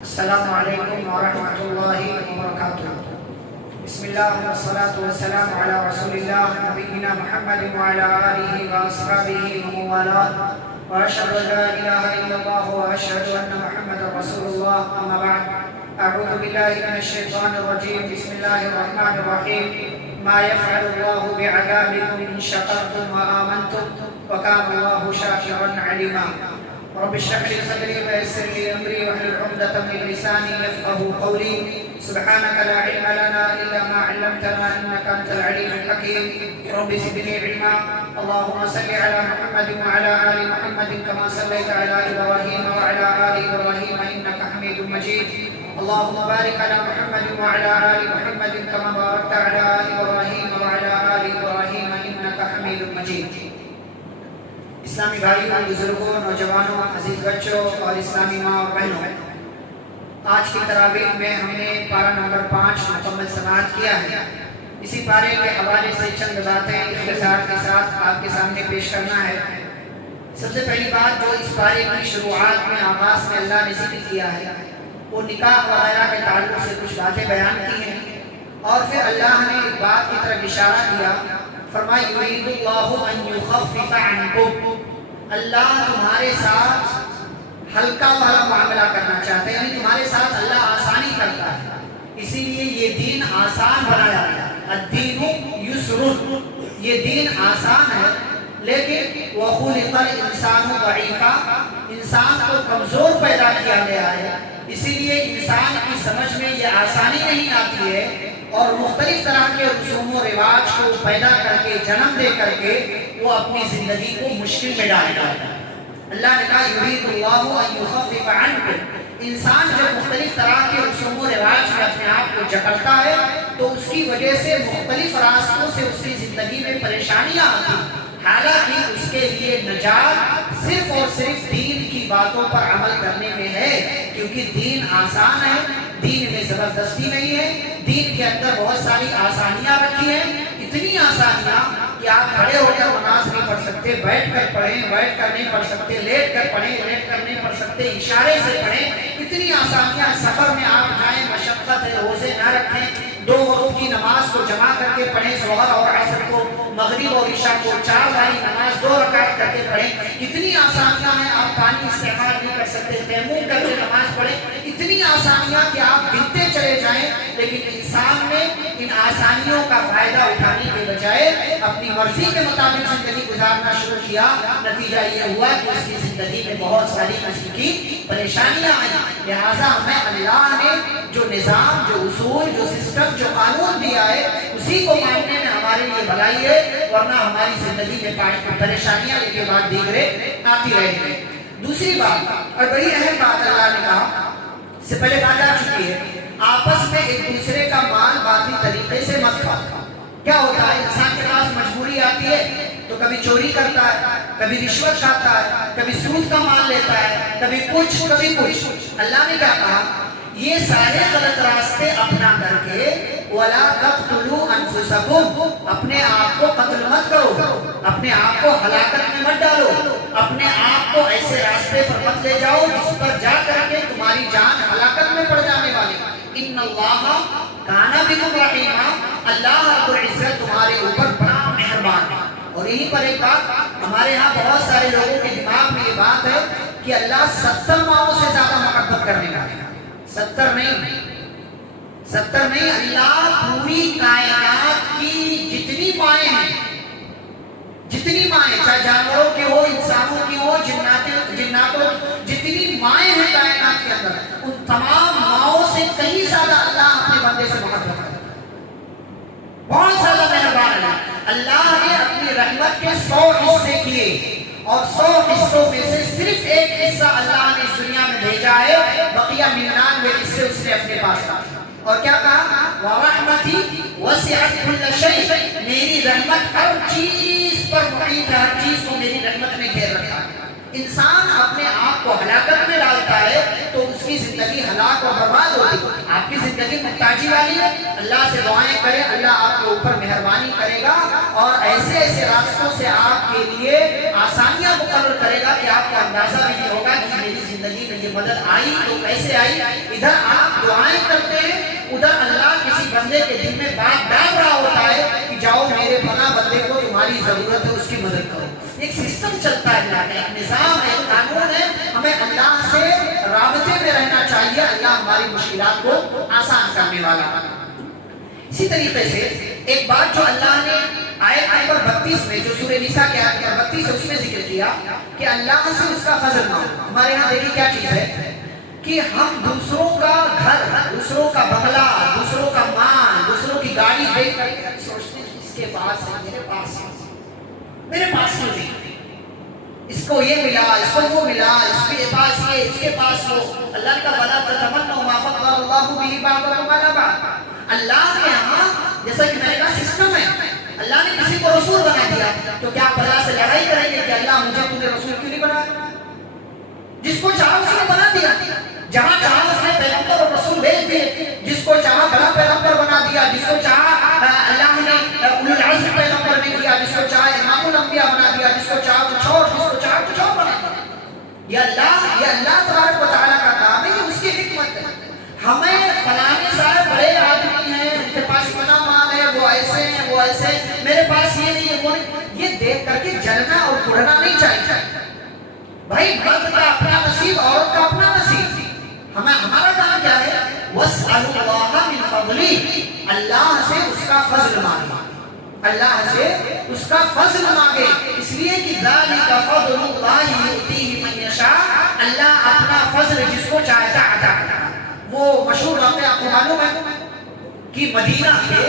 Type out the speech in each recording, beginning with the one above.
السلام علیکم ورحمۃ اللہ وبرکاتہ۔ بسم اللہ والصلاة والسلام علی رسول اللہ نبینا محمد وعلی آلہ واصحابہ ومن والاه واشهد ان لا الہ الا اللہ واشهد ان محمدا رسول اللہ، اما بعد، اعوذ باللہ من الشیطان الرجیم، بسم اللہ الرحمن الرحیم، ما يفعل اللہ بعذابکم ان شکرتم وآمنتم وکان اللہ شاکرا علیما۔ رب اشرح لي صدري ويسر لي امري واحلل عقدة من لساني يفقهوا قولي، سبحانك لا علم لنا الا ما علمتنا انك انت العليم الحكيم، رب زدني علما۔ اللهم صل على محمد وعلى ال محمد كما صليت على ابراهيم وعلى ال ابراهيم انك حميد مجيد، اللهم بارك على محمد وعلى ال محمد كما باركت على ابراهيم وعلى ال ابراهيم انك حميد مجيد۔ اسلامی بھائیوں، بزرگوں، نوجوانوں، عزیز بچوں اور اسلامی ماں اور بہنوں، آج کی تراویح میں ہم نے پارہ نمبر 5 مکمل سماعت کیا ہے۔ اسی پارے کے حوالے سے چند باتیں اختصار کے ساتھ آپ کے سامنے پیش کرنا ہے۔ سب سے پہلی بات جو اس پارے کی شروعات میں آغاز میں اللہ نے ذکر کیا ہے، وہ نکاح وغیرہ کے تعلق سے کچھ باتیں بیان کی ہیں، اور پھر اللہ نے ایک بات کی طرف اشارہ کیا، فرمایا یرید اللہ ان یخفف عنکم، اللہ تمہارے ساتھ ہلکا والا معاملہ کرنا چاہتے ہیں، یعنی تمہارے ساتھ اللہ آسانی کرتا ہے، اسی لیے یہ دین آسان بنایا گیا۔ الدین یسر، یہ دین آسان ہے، لیکن وخلق الانسان ضعیفا، انسان کو کمزور پیدا کیا گیا ہے، اسی لیے انسان کی سمجھ میں یہ آسانی نہیں آتی ہے، اور مختلف طرح کے رسوم و رواج کو پیدا کر کے، جنم دے کر کے وہ اپنی زندگی کو مشکل میں ڈالتا ہے۔ اللہ نے کہا یرید اللہ ان یخفف عنکم، انسان جب مختلف طرح کے رسوم و رواج میں اپنے آپ کو جکڑتا ہے تو اس کی وجہ سے مختلف راستوں سے اس کی زندگی میں پریشانیاں آتی ہیں، حالانکہ اس کے لیے نجات صرف اور صرف دین کی باتوں پر عمل کرنے میں ہے، کیونکہ دین آسان ہے، دین میں زبردستی نہیں ہے، دین کے اندر بہت ساری آسانیاں رکھی ہیں، اتنی آسانیاں کہ آپ کھڑے ہو کر نماز نہیں پڑھ سکتے، بیٹھ کر پڑھیں، بیٹھ کر نہیں پڑھ سکتے، لیٹ کر پڑھیں، لیٹ کر نہیں پڑھ سکتے، اشارے سے پڑھیں، اتنی آسانیاں۔ سفر میں آپ جائیں، مشقت ہے، روزے نہ رکھیں، 2 وقت کی نماز کو جمع کر کے پڑھیں، ظہر اور عصر کو، مغرب اور عشاء کو 4 باری نماز 2 رکعت کر کے پڑھیں، اتنی آسانیاں ہیں۔ آپ پانی استعمال نہیں کر سکتے، تیمم کر کے نماز پڑھیں، اتنی آسانیاں کہ آپ گنتے چلے جائیں، لیکن انسان نے ان آسانیوں کا فائدہ اٹھانے کے بجائے اپنی مرضی کے مطابق زندگی گزارنا شروع کیا، نتیجہ یہ ہوا کہ اس کی زندگی میں بہت ساری قسم کی پریشانیاں آئیں۔ لہٰذا ہمیں اللہ نے جو نظام، جو اصول، جو سسٹم، جو قانون دیا ہے، اسی کو ماننے میں ہمارے لیے بھلائی ہے، ورنہ ہماری زندگی میں پریشانیاں کے بعد دیگرے آتی رہیں گی۔ دوسری بات اور بڑی اہم بات اللہ نے کہا، اس سے پہلے بات آ چکی ہے، آپس میں ایک دوسرے کا مال باطل طریقے سے مت کھاؤ۔ کیا ہوتا ہے، انسان کے پاس مجبوری آتی ہے تو کبھی چوری کرتا ہے، کبھی رشوت کھاتا ہے، کبھی سود کا مال لیتا ہے، کبھی کچھ کبھی کچھ۔ اللہ نے کیا کہا، یہ سارے غلط راستے اپنا کر کے وَلَا تَقْتُلُوا أَنفُسَكُمْ، اپنے آپ کو قتل مت کرو، اپنے آپ کو ہلاکت میں مت ڈالو، اپنے آپ کو ایسے راستے پر مت لے جاؤ جس پر جا کر کے تمہاری جان ہلاکت میں پڑ جانے والی۔ ان اللہ کان بکم رحیما، اللہ رب العزت تمہارے اوپر بڑا مہربان ہے۔ اور یہیں پر ایک بات، ہمارے ہاں بہت سارے لوگوں کے دماغ میں یہ بات ہے کہ اللہ 70 ماؤں سے زیادہ محبت کرنے والا ہے۔ 70 نہیں، اللہ پوری کائنات کی جتنی مائیں ہیں، چاہے جانوروں کی ہو، انسانوں کی ہو، جناتوں، جتنی مائیں ہیں کائنات کے اندر، ان تمام ماؤں سے کہیں زیادہ اللہ اپنے بندے سے محبت کرتا ہے، بہت زیادہ مہربان ہے۔ اللہ نے اپنی رحمت کے 100 حصے کیے، اور 100 حصوں میں سے صرف ایک حصہ اللہ نے اس دنیا میں بھیجا ہے، بقیہ 99 حصے اس نے اپنے پاس رکھا۔ اور کیا کہا، وَرَحْمَتِي وَسِعَتْ كُلَّ شَيْءٍ، میری رحمت ہر چیز پر محیط ہے، ہر چیز کو میری رحمت نے گھیر رکھا ہے۔ انسان اپنے آپ کو ہلاکت میں ڈالتا ہے تو اس کی زندگی ہلاک اور برباد ہوتی ہے۔ آپ کی زندگی محتاجی والی ہے، اللہ سے دعائیں کریں، اللہ آپ کے اوپر مہربانی کرے گا اور ایسے ایسے راستوں سے آپ کے لیے آسانیاں مقرر کرے گا کہ آپ کو اندازہ بھی نہیں ہوگا کہ میری زندگی میں یہ مدد آئی تو کیسے آئی۔ ادھر آپ دعائیں کرتے ہیں، ادھر اللہ کسی بندے کے دل میں بات ڈال رہا ہوتا ہے کہ جاؤ میرے فلاں بندے کو تمہاری ضرورت ہے، اس کی مدد کرو۔ ایک سسٹم چلتا ہے اللہ کا، ایک نظام ہے، ایک قانون ہے، ہمیں اللہ سے رابطے میں رہنا چاہیے، اللہ ہماری مشکلات کو آسان کرنے والا۔ اسی طریقے سے ایک بات جو اللہ نے آیت نمبر 32 میں، جو سورہ نساء کے آیت نمبر 32 ہے، اس میں ذکر کیا کہ اللہ سے اس کا فضل مانگو۔ ہمارے ہاں دیکھیں کیا چیز ہے کہ ہم دوسروں کا گھر، دوسروں کا بنگلہ، دوسروں کا مال، دوسروں کی گاڑی دیکھ کر سوچتے ہیں اس کے پاس ہے، میرے پاس کیوں نہیں، اس کو یہ ملا، اس کو وہ ملا، اس کے پاس یہ، اس کے پاس وہ۔ اللہ کا بلا تتمنوا ما فضل اللہ به بعضکم علی بعض۔ اللہ کے ہاں جیسا کہ میں نے کہا سسٹم ہے، اللہ نے کسی کو رسول بنا دیا تو کیا آپ اللہ سے لڑائی کریں گے کہ اللہ مجھے تم نے رسول کیوں نہیں بنایا؟ جس کو چاہا اس نے بنا دیا، جہاں چاہا اس نے پیغمبر اور رسول بھیج دیے، جس کو چاہا بڑا پیغمبر بنا دیا، جس کو چاہا اللہ نے اولو العزم پیغمبر نے دیا، جس کو چاہا امام الانبیاء بنا دیا، جس کو چاہا کچھ اور، جس کو چاہا کچھ اور بنا دیا۔ یہ اللہ تبارک و تعالیٰ کا کام ہے، یہ اس کی حکمت ہے۔ ہمیں فلانے صاحب بڑے آدمی ہیں، ان کے پاس اتنا مال ہے، وہ ایسے ہیں، وہ ایسے ہیں، میرے پاس یہ نہیں ہے، وہ نہیں، یہ دیکھ کر کے جلنا اور بڑھنا نہیں چاہیے۔ بھائی مرد کا اپنا نصیب، عورت کا اپنا نصیب، ہمارا کام کیا ہے؟ وَاسْأَلُوا اللَّهَ مِنْ فَضْلِهِ، اللہ سے اس کا فضل مانگے، اللہ سے اس کا فضل مانگے، اس لیے کہ ذَلِكَ فَضْلُ اللَّهِ يُؤْتِيهِ مَن يَشَاءُ، اللہ اپنا فضل جس کو چاہتا عطا کرتا۔ وہ مشہور واقعہ آپ کو معلوم ہے کہ مدینہ کے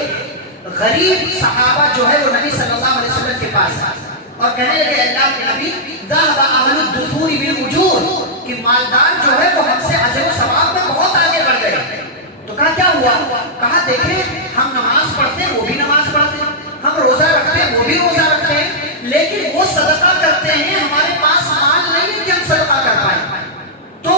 غریب صحابہ جو ہے وہ نبی صلی اللہ علیہ وسلم کے پاس آئے اور کہنے لگے اللہ کے نبی ذهب اهل الدثور بالاجور، کہ مالدار جو ہے وہ ہم سے اجر و ثواب میں بہت آگے بڑھ گئے۔ تو کہا کیا ہوا؟ کہا دیکھیں ہم نماز پڑھتے ہیں وہ بھی نماز پڑھتے ہیں، ہم روزہ رکھتے ہیں وہ بھی روزہ رکھتے ہیں، لیکن وہ صدقہ کرتے ہیں، ہمارے پاس مال نہیں ہے کہ ہم صدقہ کر پائیں، تو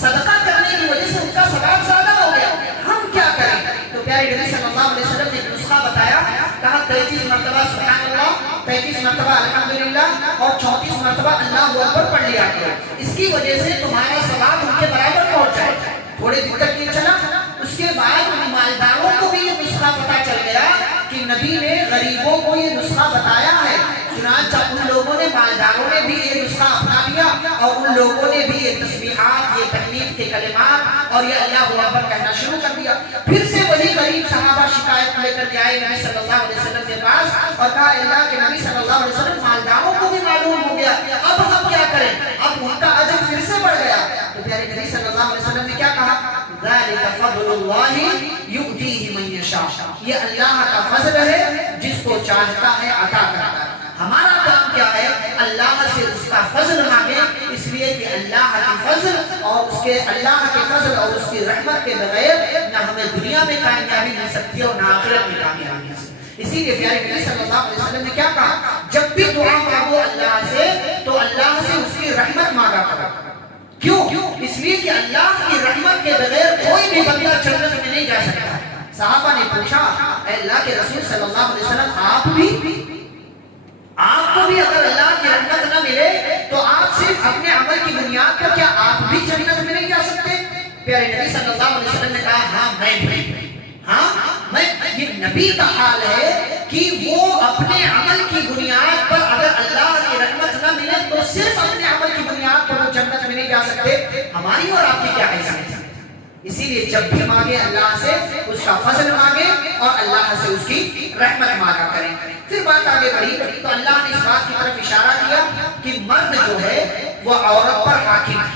صدقہ کرنے کی وجہ سے ان کا ثواب زیادہ ہو گیا، ہم کیا کریں؟ تو پیارے نبی صلی اللہ علیہ وسلم نے ایک نسخہ بتایا، کہا 33 مرتبہ سبحان اللہ، 33 مرتبہ الحمدللہ اور 34 مرتبہ اللہ اکبر پڑھ لیا کرو، اس کی وجہ سے تمہارا ثواب ان کے برابر پہنچ جائے۔ تھوڑے دقت نہیں چلا، اس کے بعد مالداروں کو بھی یہ نسخہ پتا چل گیا کہ نبی نے غریبوں کو یہ نسخہ بتایا ہے، چنانچہ ان لوگوں نے، مالداروں نے بھی یہ نسخہ اپنا لیا اور ان لوگوں نے بھی یہ تسبیحات، یہ تحمید کے کلمات اور یہ اللہ اکبر کہنا شروع کر دیا۔ پھر سے وہی غریب صحابہ شکایت لے کر کے آئے نبی صلی اللہ علیہ وسلم کے پاس اور کہا اللہ کے نبی صلی اللہ علیہ وسلم مالداروں کو بھی معلوم ہو گیا، اب ہم کیا کریں؟ اب ان کا اجر پھر سے بڑھ گیا۔ تو پیارے نبی صلی اللہ علیہ وسلم نے کیا کہا؟ ذَلِكَ فَضْلُ اللَّهِ يُؤْتِيهِ مَن يَشَاءُ، یہ اللہ کا فضل ہے جس کو چاہتا ہے عطا کرتا ہے۔ ہمارا کام کیا ہے؟ اللہ سے اس کا فضل مانگے، اس لیے کہ اللہ کے فضل اور اس کے، اللہ کے فضل اور اس کی رحمت کے بغیر نہ ہمیں دنیا میں کامیابی مل سکتی ہے اور نہ آخرت میں کامیابی مل سکتی ہے۔ اسی لیے پیارے نبی صلی اللہ علیہ وسلم نے کیا کہا؟ جب بھی دعا مانگو اللہ سے تو اللہ سے اس کی رحمت مانگا کرو۔ کیوں؟ اس لیے کہ اللہ کی رحمت کے بغیر کوئی بھی بندہ جنت میں نہیں جا سکتا۔ صحابہ نے پوچھا اے اللہ کے رسول صلی اللہ علیہ وسلم آپ کو بھی اگر اللہ کی رحمت نہ ملے تو آپ صرف اپنے عمل کی بنیاد پر کیا آپ بھی جنت میں نہیں جا سکتے؟ پیارے نبی صلی اللہ علیہ وسلم نے کہا ہاں میں یہ نبی کا حال ہے کہ وہ اپنے عمل کی بنیاد پر اگر اللہ کی رحمت نہ ملے تو صرف اپنے عمل کی بنیاد پر وہ جنت میں نہیں جا سکتے۔ ہماری اور آپ کی کیا حیثیت ہے؟ اسی لیے جب بھی مانگے اللہ سے اس کا فضل مانگے اور اللہ سے اس کی رحمت مانگا کریں۔ پھر بات آگے بڑھی تو اللہ نے اس بات کی طرف اشارہ کیا کہ مرد جو ہے وہ عورت پر حاکم ہے،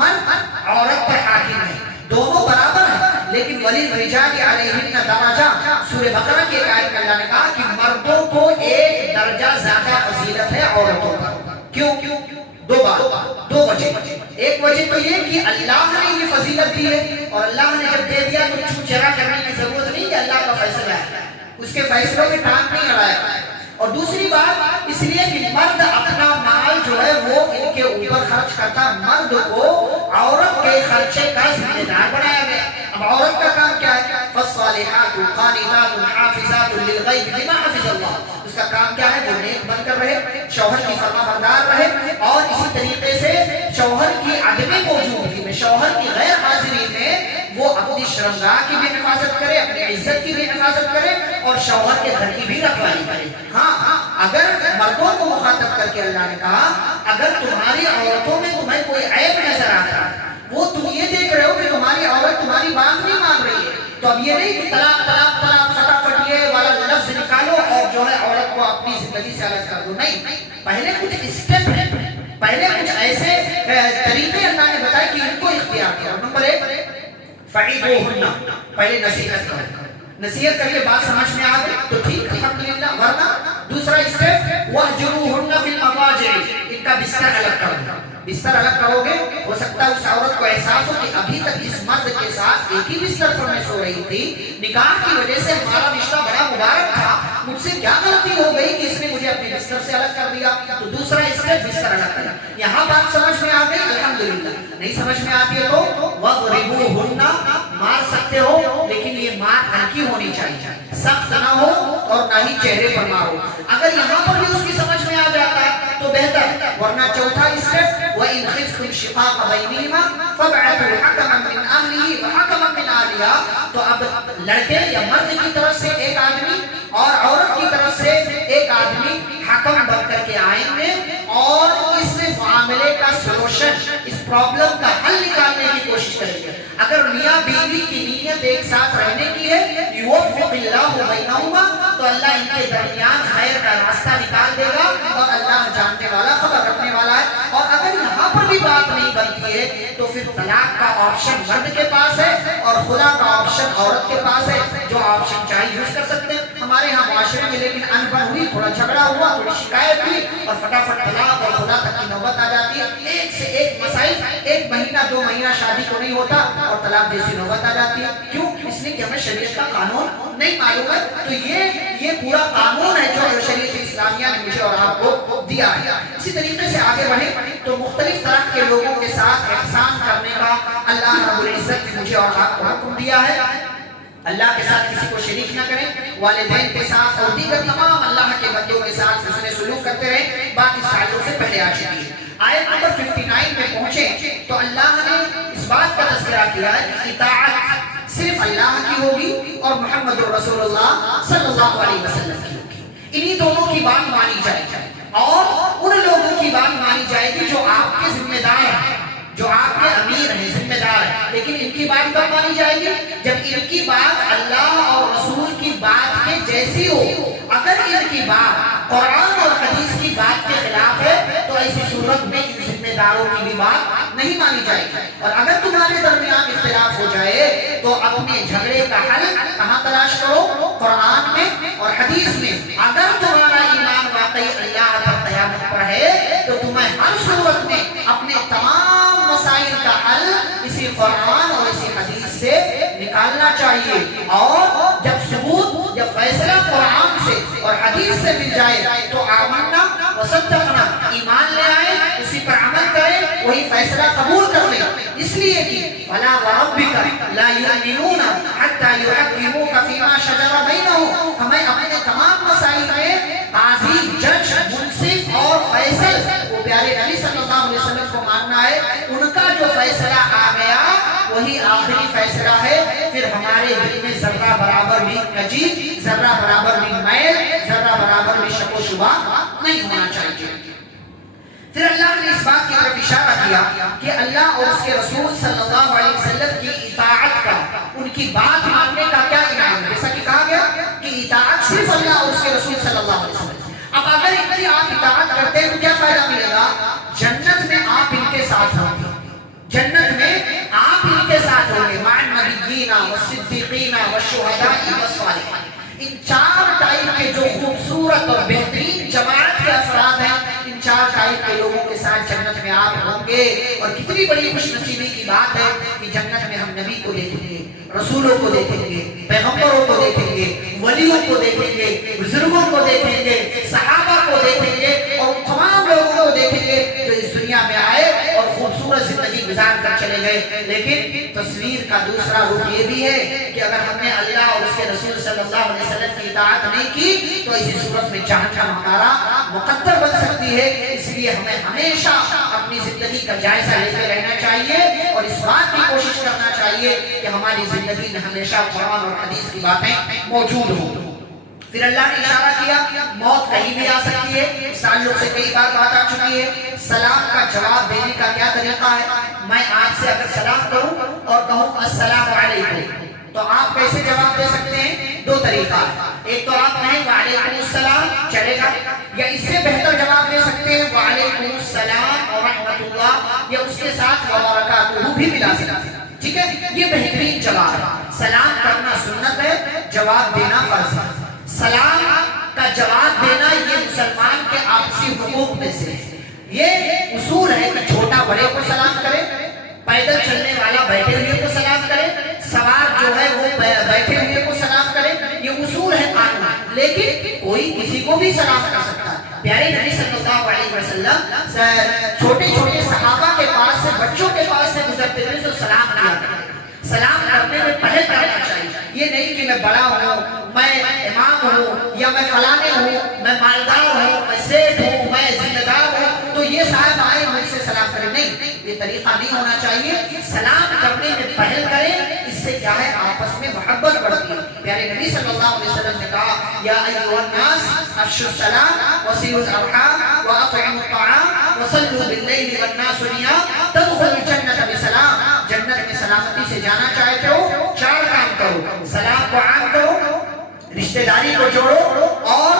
مرد عورت پر حاکم ہے، دونوں برابر ہیں، لیکن وَلِلرِّجَالِ عَلَيْهِنَّ دَرَجَةٌ، سورہ بقرہ کی ایک آیت میں اللہ نے کہا کہ مردوں کو ایک درجہ زیادہ فضیلت ہے عورتوں پر۔ کیوں؟ دو وجہ۔ ایک وجہ تو یہ کہ اللہ نے یہ فضیلت دی ہے اور اللہ نے جب دے دیا تو چھو چرا کرنے کی ضرورت نہیں کہ اللہ کا فیصلہ ہے، اس کے فیصلوں میں ٹانگ نہیں اڑائے۔ اور دوسری بات اس لیے کہ مرد اپنا مال جو ہے وہ ان کے اوپر خرچ کرتا، مرد کو عورت کے خرچے کا ذمہ دار بنایا گیا۔ اب عورت کا پرویدر رہے، شوہر کی فرما بردار رہے، اور اسی طریقے سے شوہر کی عدم موجودگی میں، شوہر کی غیر حاضری میں وہ اپنی شرمگاہ کی بھی حفاظت کرے، اپنی عزت کی بھی حفاظت کرے، اور شوہر کے گھر کی بھی رکھوالی کرے۔ ہاں، اگر مردوں کو مخاطب کر کے اللہ نے کہا اگر تمہاری عورتوں میں تمہیں کوئی عیب نظر آتا ہے، وہ تم یہ دیکھ رہے ہو کہ تمہاری عورت تمہاری بات نہیں مان رہی ہے، تو اب یہ نہیں کہ طلاق طلاق طلاق فٹافٹ یہ والا لفظ نکالو اور جو ہے عورت کو اپنی زندگی سے الگ کر دو۔ نہیں، پہلے کچھ اسٹیپ ہے، پہلے کچھ ایسے طریقے اللہ نے بتائے کہ ان کو اختیار کرو۔ نمبر 1، فعیدوہن، پہلے نصیحت کرو، نصیحت کر کے بات سمجھ میں آ گئی تو ٹھیک الحمدللہ، ورنہ دوسرا اسٹیپ وَاہْجُرُوهُنَّ فِي الْمَضَاجِعِ، ان کا بستر الگ کرو۔ بستر الگ کرو گے، ہو سکتا ہے اس عورت کو احساس ہو کہ ابھی تک اس مرد کے ساتھ ایک ہی بستر پر میں سو رہی تھی، نکاح کی وجہ سے ہمارا رشتہ بڑا مبارک تھا، مجھ سے کیا غلطی ہو گئی کہ اس نے مجھے اپنے بستر سے الگ کر دیا۔ تو دوسرا اسٹیپ بستر الگ کرنا۔ یہاں بات سمجھ میں آ گئی الحمدللہ، نہیں سمجھ میں آتی ہے تو وَاضْرِبُوهُنَّ، مار سکتے ہو لیکن یہ مار ہلکی ہونی چاہیے، سخت نہ ہو اور نہ ہی چہرے پر مارو۔ اگر یہاں پر بھی اس کی سمجھ میں آ جاتا ہے تو بہتر، ورنہ چوتھا اسٹیپ وَإِنْ خِفْتُمْ شِقَاقَ بَيْنِهِمَا فَابْعَثُوا حَكَمًا مِّنْ أَهْلِهِ وَحَكَمًا مِّنْ أَهْلِهَا، تو اب لڑکے یا مرد کی طرف سے ایک آدمی اور عورت کی طرف سے ایک آدمی حکم بن کر کے آئیں گے اور اس معاملے کا سولوشن، اس پرابلم کا حل نکالنے کی کوشش کریں گے۔ اگر میاں بیوی کی نیت ایک ساتھ رہنے کی ہے، یوفق اللہ بینہما، تو اللہ ان کے درمیان خیر کا راستہ نکال دے گا، اور اللہ جاننے والا، خبر رکھنے والا ہے۔ اور اگر یہاں پر بھی بات نہیں بنتی ہے تو پھر طلاق کا آپشن مرد کے پاس ہے اور خلا کا آپشن عورت کے پاس ہے، جو آپشن چاہے یوز کر سکتے ہیں۔ ہمارے ہاں معاشرے میں لیکن انبن ہوئی، تھوڑا جھگڑا ہوا، تھوڑی شکایت ہوئی اور فٹافٹ طلاق اور خلا تک کی نوبت آ جاتی ہے۔ ایک سے ایک مسائل، 1 مہینہ 2 مہینہ شادی کو نہیں ہوتا اور طلاق جیسی نوبت آ جاتی ہے۔ کیوں؟ اس لیے کہ ہمیں شریعت کا قانون نہیں معلوم ہے۔ تو یہ پورا قانون ہے جو شریعت اسلامیہ نے مجھے اور آپ کو دیا ہے۔ اسی طریقے سے آگے بڑھیں تو مختلف طرح کے لوگوں کے ساتھ احسان کرنے کا اللہ رب العزت نے مجھے اور آپ کو حکم دیا ہے۔ اللہ کے ساتھ کسی کو شریک نہ کریں، والدین کے ساتھ اور دیگر تمام اللہ کے بندوں کے ساتھ حسن سلوک کرتے رہیں۔ بات اس تعلق سے پہلے آ چکی ہے۔ آیت نمبر 59 میں پہنچے تو اللہ نے اس بات کا تذکرہ کیا ہے کہ اطاعت صرف اللہ کی ہوگی اور محمد رسول اللہ صلی اللہ علیہ وسلم کی ہوگی۔ انہی دونوں کی بات مانی جائے گی اور ان لوگوں کی بات مانی جائے گی جو آپ کے ذمہ دار ہیں، جو آپ کے امیر ہیں، ذمہ دار ہیں۔ لیکن ان کی بات کب مانی جائے گی؟ جب ان کی بات اللہ اور رسول کی بات کے جیسی ہو۔ اگر ان کی بات قرآن اور حدیث کی بات کے خلاف ہے تو ایسی صورت میں ان ذمہ داروں کی بھی بات نہیں مانی جائے گی۔ اور اگر تمہارے درمیان اختلاف ہو جائے تو اپنے جھگڑے کا حل کہاں تلاش کرو؟ قرآن میں اور حدیث میں۔ اگر تمہارا ایمان واقعی اللہ پر قیامت پر ہے تو تمہیں ہر صورت میں اپنے تمام مسائل کا حل اسی قرآن اور اسی حدیث سے نکالنا چاہیے۔ اور جب ثبوت، جب فیصلہ قرآن سے اور حدیث سے مل جائے تو آمنا وصدقنا، ایمان لے آئے، اسی پر عمل کریں، وہی فیصلہ قبول کر لیں۔ اس لیے کہ فلا وربک لا یؤمنون حتی یحکموک فیما شجر بینہم، ہمیں اپنے تمام مسائل میں قاضی، جج، منصف اور فیصل، وہ پیارے نبی صلی اللہ علیہ وسلم کو ماننا ہے۔ ان کا جو فیصلہ آ گیا وہی آخری فیصلہ ہے۔ پھر ہمارے دل میں ذرہ برابر بھی کجی، ذرہ برابر بھی میل، ذرہ برابر بھی شک و شبہ نہیں ہونا چاہیے۔ پھر اللہ نے اس بات کی طرف اشارہ کیا کہ اللہ اور اس کے رسول صلی اللہ علیہ وسلم کی اطاعت کا، ان کی بات ماننے کا کیا انعام ہے؟ جیسا کہ کہا گیا کہ اطاعت صرف اللہ اور اس کے رسول صلی اللہ علیہ وسلم۔ اب اگر ان کی آپ اطاعت کرتے ہیں تو کیا فائدہ ملے گا؟ جنت میں آپ ان کے ساتھ ہوں گے، جنت میں آپ ان کے ساتھ ہوں گے، مع النبیین والصدیقین والشہداء والصالحین۔ ان 4 ٹائپ کے جو خوبصورت اور بہترین جماعت کے افراد ہیں، ان 4 ٹائپ کے لوگوں کے ساتھ جنت میں آپ ہوں گے۔ اور کتنی بڑی خوش نصیبی کی بات ہے کہ جنت میں ہم نبی کو دیکھیں گے، رسولوں کو دیکھیں گے، پیغمبروں کو دیکھیں گے، ولیوں کو دیکھیں گے، بزرگوں کو دیکھیں گے، صحابہ کو دیکھیں گے اور تمام لوگوں کو دیکھیں گے جو اس دنیا میں آئے اور خوبصورت زندگی گزار کر چلے گئے. لیکن تصویر کا دوسرا رخ یہ بھی ہے کہ اگر ہم نے اللہ اور اس کے رسول صلی اللہ علیہ وسلم کی اطاعت نہیں کی تو اسی صورت میں جہنم ہمارا مقدر بن سکتی ہے. اس لیے ہمیں ہمیشہ اپنی زندگی کا جائزہ لیتے رہنا چاہیے اور اس بات کی کوشش کرنا چاہیے کہ ہماری زندگی میں ہمیشہ قرآن اور حدیث کی باتیں موجود ہوں. پھر اللہ نے اشارہ کیا موت کہیں بھی آ سکتی ہے. اس تعلق سے کئی بار بات آ چکی ہے. سلام کا جواب دینے کا کیا طریقہ ہے؟ میں آپ سے اگر سلام کروں اور کہوں السلام علیکم تو آپ کیسے جواب دے سکتے ہیں؟ دو طریقہ ہے. ایک تو آپ کہیں وعلیکم السلام چلے گا, یا اس سے بہتر جواب دے سکتے ہیں وعلیکم السلام ورحمۃ اللہ یا اس کے ساتھ وبرکاتہ بھی ملا سکتے ہیں. ٹھیک ہے, یہ بہترین جواب ہے. سلام کرنا سنت ہے, جواب دینا فرض ہے. سلام کا جواب دینا یہ مسلمان کے آپسی حقوق میں سے ہے. یہ اصول ہے کہ چھوٹا بڑے کو سلام کرے, پیدل چلنے والا بیٹھے ہوئے کو سلام کرے, سوار جو ہے وہ بیٹھے ہوئے کو سلام کرے. یہ اصول ہے قانون. لیکن کوئی کسی کو بھی سلام کر سکتا ہے. پیارے نبی صلی اللہ علیہ وسلم چھوٹے چھوٹے صحابہ کے پاس سے, بچوں کے پاس سے گزرتے تھے تو سلام کیا کرتے. سلام کرنے میں پہل کرنا چاہیے. یہ نہیں کہ میں بڑا ہوں, میں امام ہوں, یا میں فلانے ہوں, میں مالدار ہوں, میں سیٹ ہوں, میں ذمہ دار ہوں تو یہ صاحب آئے مجھ سے سلام کریں. نہیں, یہ طریقہ نہیں ہونا چاہیے. سلام کرنے میں پہل کریں, اس سے کیا ہے آپس میں محبت بڑھتی ہے. پیارے نبی صلی اللہ علیہ وسلم نے کہا یا ایھا الناس افشوا السلام وصلوا الارحام واطعموا الطعام وصلوا باللیل والناس نیام تدخلوا الجنة بسلام. جنت میں سلامتی سے جانا چاہتے ہو, چار کام کرو. سلام کو عام کرو, رشتہ داری کو جوڑو, اور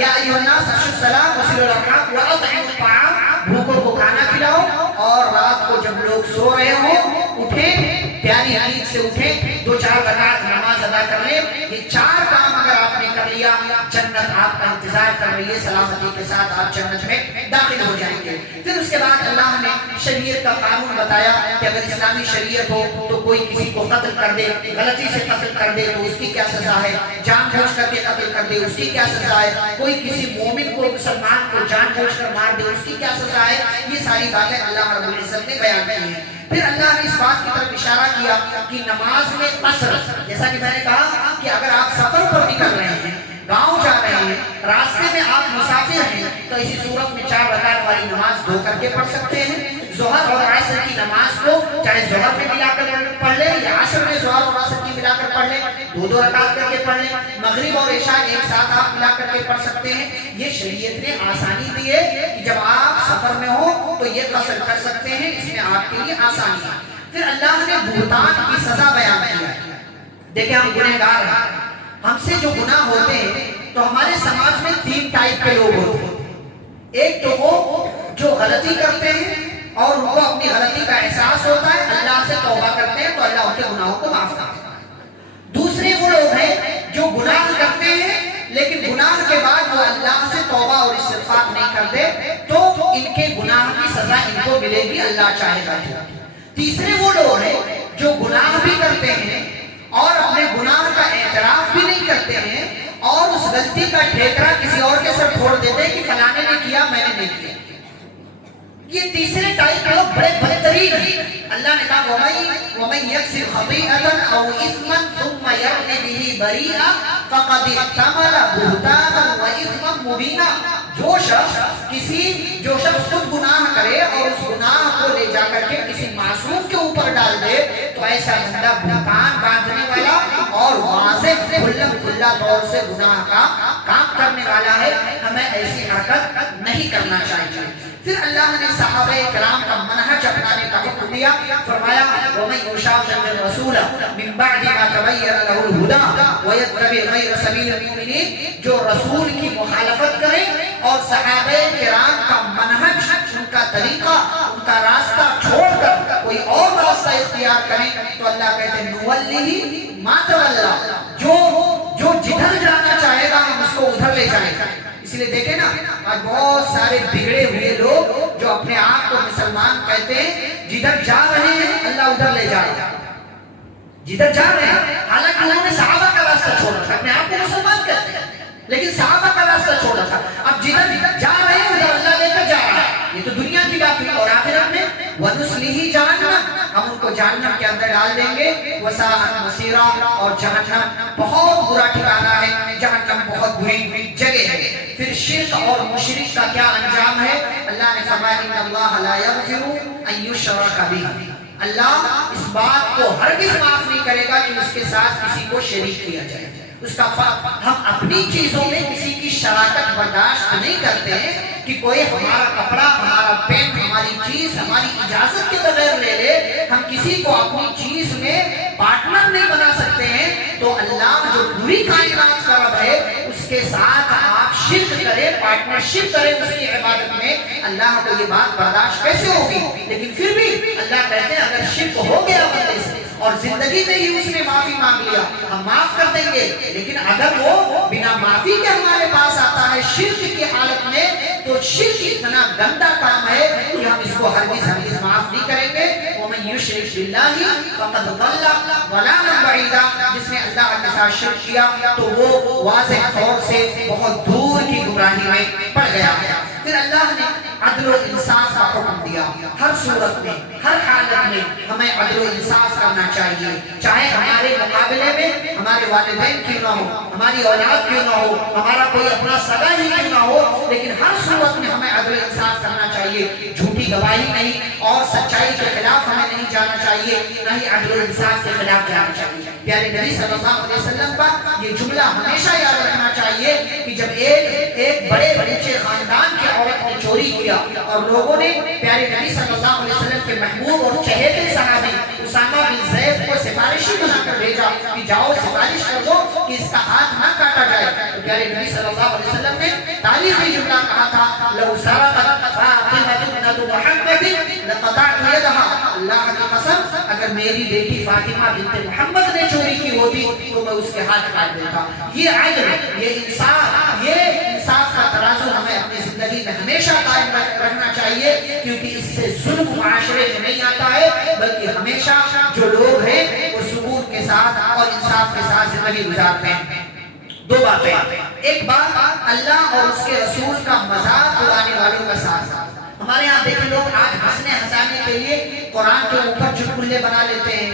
یا ایھا الناس افشوا السلام وصلوا الارحام واطعموا الطعام, بھوکوں کو کھانا کھلاؤ, اور رات کو جب لوگ سو رہے ہوں اٹھیں, پیاری نیند سے اٹھیں, 2-4 رکعت نماز ادا کر لیں. یہ 4 کام اگر آپ نے کر لیا, جنت آپ کا انتظار کر رہی ہے. سلامتی کے ساتھ آپ جنت میں داخل ہو جائیں گے. پھر اس کے بعد اللہ نے شریعت کا قانون بتایا کہ اگر اسلامی شریعت ہو تو کوئی کسی کو قتل کر دے, غلطی سے قتل کر دے تو اس کی کیا سزا ہے, جان بوجھ کر کے قتل کر دے اس کی کیا سزا ہے, کوئی کسی مومن کو, مسلمان کو جان بوجھ کر مار دے اس کی کیا سزا ہے. یہ ساری باتیں اللہ رب العزت نے بیان کی ہیں. پھر اللہ نے اس بات کی طرف اشارہ کیا کہ نماز میں قصر, جیسا کہ میں نے کہا کہ اگر آپ سفر پر نکل رہے ہیں, گاؤں جا رہے ہیں, راستے میں آپ مسافر ہیں تو اسی صورت میں 4 رکعت والی نماز 2 کر کے پڑھ سکتے ہیں. ظہر اور عصر کی نماز کو چاہے ظہر میں ملا کر پڑھ لیں یا عصر میں ظہر اور عصر کی ملا کر پڑھ لیں, 2 رکعت کر کے پڑھ لیں. مغرب اور عشاء ایک ساتھ آپ ملا کر کے پڑھ سکتے ہیں. یہ شریعت نے آسانی دی ہے کہ جب آپ سفر میں ہو تو یہ قصر کر سکتے ہیں, اس میں آپ کے لیے آسانی ہے. پھر اللہ نے بہتان کی سزا بیان کیا ہے. دیکھیں ہم گنہگار ہیں, ہم سے جو گناہ ہوتے ہیں تو ہمارے سماج میں 3 ٹائپ کے لوگ ہوتے ہیں. ایک تو وہ جو غلطی کرتے ہیں اور ان کو اپنی غلطی کا احساس ہوتا ہے, اللہ سے توبہ کرتے ہیں تو اللہ ان کے گناہوں کو معاف کرتا ہے. دوسرے وہ لوگ ہیں جو گناہ کرتے ہیں لیکن گناہ کے بعد وہ اللہ سے توبہ اور استغفار نہیں کرتے تو ان کے گناہ کی سزا ان کو ملے گی, اللہ چاہے گا. تیسرے وہ لوگ ہیں جو گناہ بھی کرتے ہیں اور اپنے گناہ کا اعتراف بھی نہیں کرتے ہیں اور اس غلطی کا ٹھیکرا کسی اور کے سر چھوڑ دیتے ہیں کہ فلانے نے کیا, میں نے نہیں کیا. یہ تیسرے ٹائپ کے لوگ بڑے بدترین ہیں. اللہ نے کہا وَمَن يَكْسِبْ خَطِيئَةً أَوْ إِثْمًا ثُمَّ يَرْمِ بِهِ بَرِيئًا فَقَدِ احْتَمَلَ بُهْتَانًا وَإِثْمًا مُبِينًا. جو شخص خود گناہ کرے اور اس گناہ کو لے جا کر کے کسی معصوم کے اوپر ڈال دے تو ایسا بندہ بہتان باندھنے والا اور واضح کھلا طور سے گناہ کا کام کرنے والا ہے. ہمیں ایسی حرکت نہیں کرنا چاہیے. پھر اللہ نے صحابہ کرام کا منہج اپنانے کا حکم دیا, فرمایا وَمَن يُشَاقِقِ الرَّسُولَ مِن بَعْدِ مَا تَبَيَّنَ لَهُ الْهُدَىٰ وَيَتَّبِعْ غَيْرَ سَبِيلِ الْمُؤْمِنِينَ, جو رسول کی مخالفت کرے اور صحابہ کرام کا منہج, ان کا طریقہ, ان کا راستہ چھوڑ کر کوئی اور راستہ اختیار کریں تو اللہ کہتے ہیں نُوَلِّهِ مَا تَوَلَّىٰ, جو جدھر جانا چاہے گا ہم اس کو ادھر لے جائیں گے. اس لیے دیکھیں نا آج بہت سارے بگڑے ہوئے لوگ جو اپنے آپ کو مسلمان کہتے ہیں, جدھر جا رہے ہیں اللہ ادھر لے جائے گا. جدھر جا رہے ہیں, حالانکہ انہوں نے صحابہ کا راستہ چھوڑا تھا, اپنے آپ کو مسلمان کہتے ہیں لیکن صحابہ کا راستہ چھوڑا تھا. اب جدھر جا رہے ہیں ادھر اللہ لے کر جا رہا ہے. یہ تو دنیا کی بات ہے. اور آخرت میں وَنُسْلِهِ جَهَنَّمَ وساءت مصیرا، اور جہنم بہت برا ٹھکانہ ہے، جہنم بہت بری جگہ ہے۔ پھر شرک اور مشرک کا کیا انجام ہے؟ اللہ نے فرمایا ان اللہ لا یغفر ان یشرک بہ، اللہ اس بات کو ہرگز معاف نہیں کرے گا کہ اس کے ساتھ کسی کو شریک کیا جائے۔ اس کا ہم اپنی چیزوں میں کسی کی شراکت برداشت نہیں کرتے ہیں کہ کوئی ہمارا کپڑا، ہمارا پین، ہماری چیز ہماری اجازت کے بغیر لے لے، ہم کسی کو اپنی چیز میں پارٹنر نہیں بنا سکتے ہیں۔ تو اللہ جو پوری کائنات کا رب ہے اس کے ساتھ آپ شرک کریں، پارٹنرشپ کریں اس کی عبادت میں، اللہ کو یہ بات برداشت کیسے ہوگی؟ لیکن پھر بھی اللہ کہتے ہیں اگر شرک ہو گیا بندے سے اور زندگی میں ہی اس نے معافی مانگ لیا، ہم معاف کر دیں گے، لیکن اگر وہ بنا معافی کے ہمارے پاس آتا ہے شرک کی حالت میں، تو شرک اتنا گندا کام ہے کہ ہم اس کو ہرگز معاف نہیں کریں گے۔ وَمَن يُشْرِكْ بِاللَّهِ فَقَدْ ضَلَّ ضَلَالًا بَعِيدًا، جس نے اللہ کے ساتھ شرک کیا تو وہ واضح طور سے بہت دور کی گمراہی میں پڑ گیا ہے۔ پھر اللہ نے عدل و انصاف کا حکم دیا، ہر صورت میں ہر حالت میں ہمیں عدل و انصاف کرنا چاہیے، چاہے ہمارے مقابلے میں ہمارے والدین کیوں نہ ہو، ہماری اولاد کیوں نہ ہو، ہمارا کوئی اپنا سگا ہی کیوں نہ ہو، لیکن ہر صورت میں ہمیں عدل و انصاف کرنا چاہیے۔ جھوٹی گواہی نہیں اور سچائی کے خلاف ہمیں نہیں جانا چاہیے، نہ ہی عدل و انصاف کے خلاف جانا چاہیے۔ پیارے نبی صلی اللہ علیہ وسلم کا یہ جملہ ہمیشہ یاد رکھنا چاہیے کہ جب ایک بڑے بڑے خاندان کی عورت نے چوری کیا اور لوگوں نے پیارے نبی صلی اللہ علیہ وسلم کے محبوب اور چہیتے صحابی اسامہ بن زید کو سفارشی بنا کر بھیجا کہ جاؤ سفارش کر دو کہ اس کا ہاتھ نہ کاٹا جائے، تو پیارے نبی صلی اللہ علیہ وسلم نے تاریخی جملہ کہا تھا لو سرقت فاطمہ بنت محمد لقطعت یدها، اللہ کی قسم اگر میری بیٹی فاطمہ بنت محمد نے چوری کی ہوتی تو میں اس کے ہاتھ کاٹ دیتا۔ یہ عدل، یہ انصاف کا ترازو ہمیں اپنی زندگی میں ہمیشہ قائم رکھنا چاہیے، کیونکہ اس سے ظلم معاشرے میں نہیں آتا ہے، بلکہ ہمیشہ جو لوگ ہیں وہ سکون کے ساتھ اور انصاف کے ساتھ زندگی گزارتے ہیں۔ دو باتیں، ایک بات اللہ اور اس کے رسول کا مذاق اڑانے والوں کا ساتھ۔ ہمارے یہاں دیکھیں لوگ آج ہنسنے ہنسانے کے لیے قرآن کے اوپر چٹکلے بنا لیتے ہیں،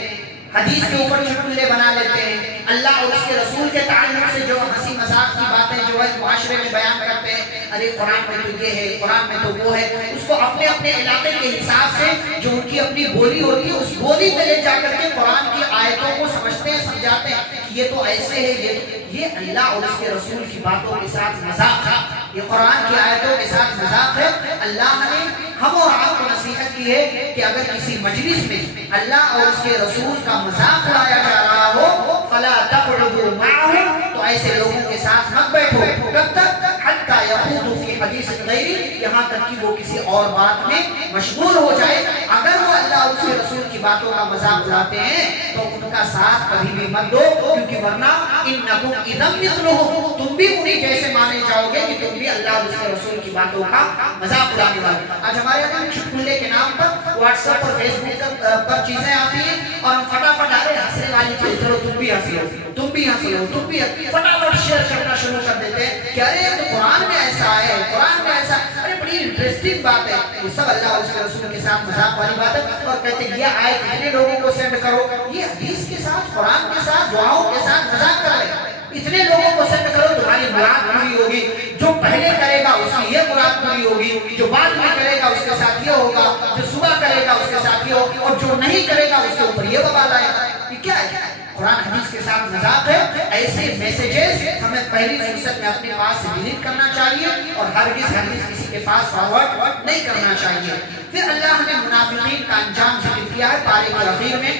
حدیث کے اوپر چٹکلے بنا لیتے ہیں، اللہ اور اس کے رسول کے تعلق سے جو ہنسی مذاق کی باتیں جو ہے معاشرے میں بیان کرتے ہیں، ارے قرآن میں تو یہ ہے، قرآن میں تو وہ ہے، اس کو اپنے اپنے علاقے کے حساب سے جو ان کی اپنی بولی ہوتی ہے اس بولی میں لے جا کر کے قرآن کی آیتوں کو سمجھتے ہیں، سمجھاتے ہیں کہ یہ تو ایسے ہے، یہ اللہ اور اس کے رسول کی باتوں کے ساتھ مذاق ہے، یہ قرآن کی آیتوں کے ساتھ مذاق ہے۔ اللہ نے ہم اور آپ کو نصیحت کی ہے کہ اگر کسی مجلس میں اللہ اور اس کے رسول کا مذاق اڑایا جا رہا ہو فلا تقعدوا معهم، تو ایسے لوگوں کے ساتھ مت بیٹھو، کب تک؟ حتی یخوضوا فی حدیث غیری، یہاں تک کہ وہ کسی اور بات میں مشغول ہو جائے۔ اگر وہ اللہ اور اس کے رسول کی باتوں کا مذاق اڑاتے ہیں تو ان کا ساتھ کبھی بھی مت دو، کیونکہ ورنہ انکم اذا مثلهم، تم بھی انہی جیسے مانے جاؤ گے کہ تم بھی اللہ اور اس کے رسول کی باتوں کا مذاق اڑانے والے۔ آج ہمارے یہاں چٹکلے کے نام پر واٹس ایپ اور فیس بک پر چیزیں آتی ہیں اور ہم فٹافٹ آ رہے ہنسنے والی چیز، چلو تم بھی ہنسی ہو، تم بھی ہنسی ہو، تم بھی فٹافٹ شیئر کرنا شروع کر دیتے ہیں کہ ارے تو قرآن میں ایسا ہے، قرآن میں ایسا، ارے بڑی انٹرسٹنگ بات ہے، وہ سب اللہ اور اس کے رسول کے ساتھ مذاق والی بات ہے، اور کہتے ہیں یہ آیت اتنے لوگوں کو سینڈ کرو، یہ حدیث کے ساتھ قرآن کے ساتھ دعاؤں کے ساتھ مذاق کر رہے ہیں، اتنے لوگوں کو سینڈ کرو تمہاری مراد پوری ہوگی، جو پہلے کرے گا اس کی یہ مراد پوری ہوگی، جو بعد میں کرے گا اس کے ساتھ یہ ہوگا، جو صبح کرے گا اس کے ساتھ یہ ہوگا، اور جو نہیں کرے گا اس کے اوپر یہ وبال آئے گا۔ یہ کیا ہے؟ قرآن حدیث کے ساتھ مذاق ہے۔ ایسے میسیجز ہمیں پہلی فرصت میں اپنے پاس سے ڈیلیٹ کرنا چاہیے اور ہرگز کسی کے پاس فارورڈ نہیں کرنا چاہیے۔ پھر اللہ نے منافقین کا انجام ذکر کیا ہے پارے کے اخیر میں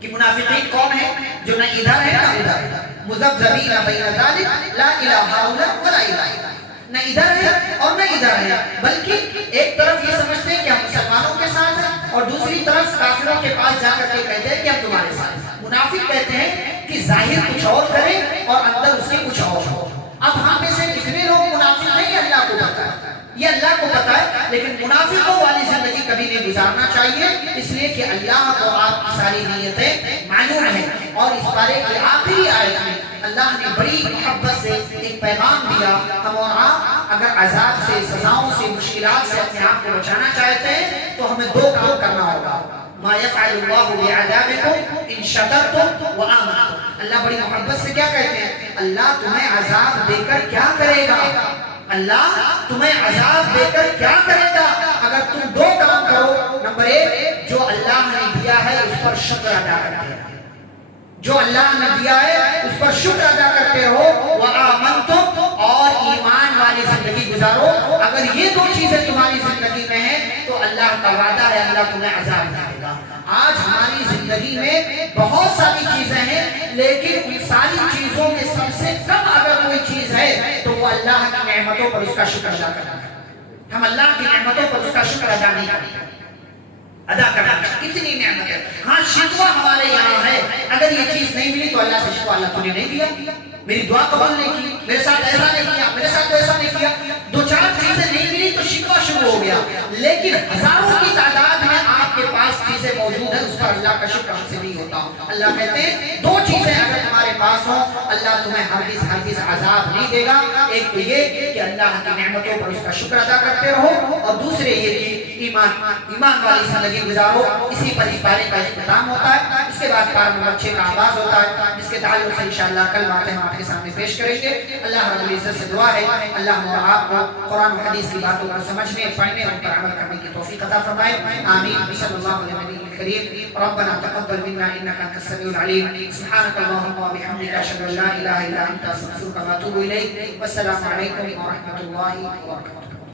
کہ منافقین کون ہیں؟ جو نہ ادھر ہے نہ ادھر ہے، مذبذبین بین ذلک لا الہ ہؤلاء ولا الہ، نہ ادھر ہے اور نہ ادھر ہے، بلکہ ایک طرف یہ سمجھتے ہیں کہ ہم مسلمانوں کے ساتھ ہیں اور دوسری طرف کافروں کے پاس جا کر کے کہتے ہیں کہ ہم تمہارے ساتھ ہیں۔ منافق کہتے ہیں کہ ظاہر کچھ اور کرے اور اندر اس کے کچھ اور ہو۔ اب ہم میں سے کتنے لوگ منافق ہیں یہ اللہ کو پتہ ہے، یہ اللہ کو پتہ ہے، لیکن منافقوں والی زندگی کبھی نہیں گزارنا چاہیے، اس لیے کہ اللہ کو آپ کی ساری نیتیں معلوم ہیں۔ اور اس بارے کی آخری آیت میں اللہ نے بڑی محبت سے ایک پیغام دیا، ہم اور آپ اگر عذاب سے، سزاؤں سے، مشکلات سے اپنے آپ کو بچانا چاہتے ہیں تو ہمیں دو کام کرنا ہوگا۔ ما يفعل الله بعذابكم ان شکرتم وآمنتم. اللہ بڑی محبت سے کیا کہتے ہیں؟ اللہ تمہیں عذاب دے کر کیا کرے گا؟ اللہ تمہیں عذاب دے کر کیا کرے گا اگر تم دو کام کرو. نمبر ایک، جو اللہ نے دیا ہے اس پر شکر ادا کرتے ہو، جو اللہ نے دیا ہے اس پر شکر ادا کرتے ہو. وآمنتم، اور ایمان والی زندگی گزارو. اگر یہ دو چیزیں تمہاری زندگی میں ہیں تو اللہ کا وعدہ ہے اللہ تمہیں عذاب دے گا. آج ہماری زندگی میں بہت ساری چیزیں ہیں، لیکن ان ساری چیزوں میں سب سے کم اگر کوئی چیز ہے تو وہ اللہ کی نعمتوں پر اس کا شکر ادا کرنا ہے. ہم اللہ کی نعمتوں پر اس کا شکر ادا نہیں کرتے. ادا کرنا کتنی نعمت ہے. ہاں شکوہ ہمارے یہاں ہے، اگر یہ چیز نہیں ملی تو اللہ سے شکوہ، اللہ تو نے نہیں دیا، میری دعا قبول نہیں کی، میرے ساتھ ایسا نہیں کیا، میرے ساتھ ایسا نہیں کیا. دو چار چیزیں نہیں ملی تو شکوہ شروع ہو گیا. لیکن ہزاروں کی تعداد میں آپ کے پاس چیزیں موجود ہیں، اس پر اللہ کا شکر ہم سے نہیں ہوتا. اللہ کہتے ہیں دو چیزیں اگر تمہارے پاس ہوں اللہ تمہیں ہرگز عذاب نہیں دے گا. ایک تو یہ کہ اللہ کی نعمتوں پر اس کا شکر ادا کرتے رہو، اور دوسرے یہ کہ ایمان والی زندگی گزارو. اسی پر اس پارے کا اختتام ہوتا ہے. اس کے بعد پارہ نمبر 6 کا آغاز ہوتا ہے، جس کے تعلق سے انشاءاللہ کل باتیں ہم آپ کے سامنے پیش کریں گے. اللہ رب العزت سے دعا ہے اللہ اور آپ کو قرآن و حدیث کی باتوں کو سمجھنے، پڑھنے اور پر عمل کرنے کی توفیق عطا فرمائے. آمین. صلی اللہ علیہ نبی الکریم. ربنا تقبل منا انك انت السميع العليم. سبحانك اللهم وبحمدك اشهد ان لا اله الا انت استغفرك واتوب اليك. والسلام عليكم ورحمة الله وبركاته.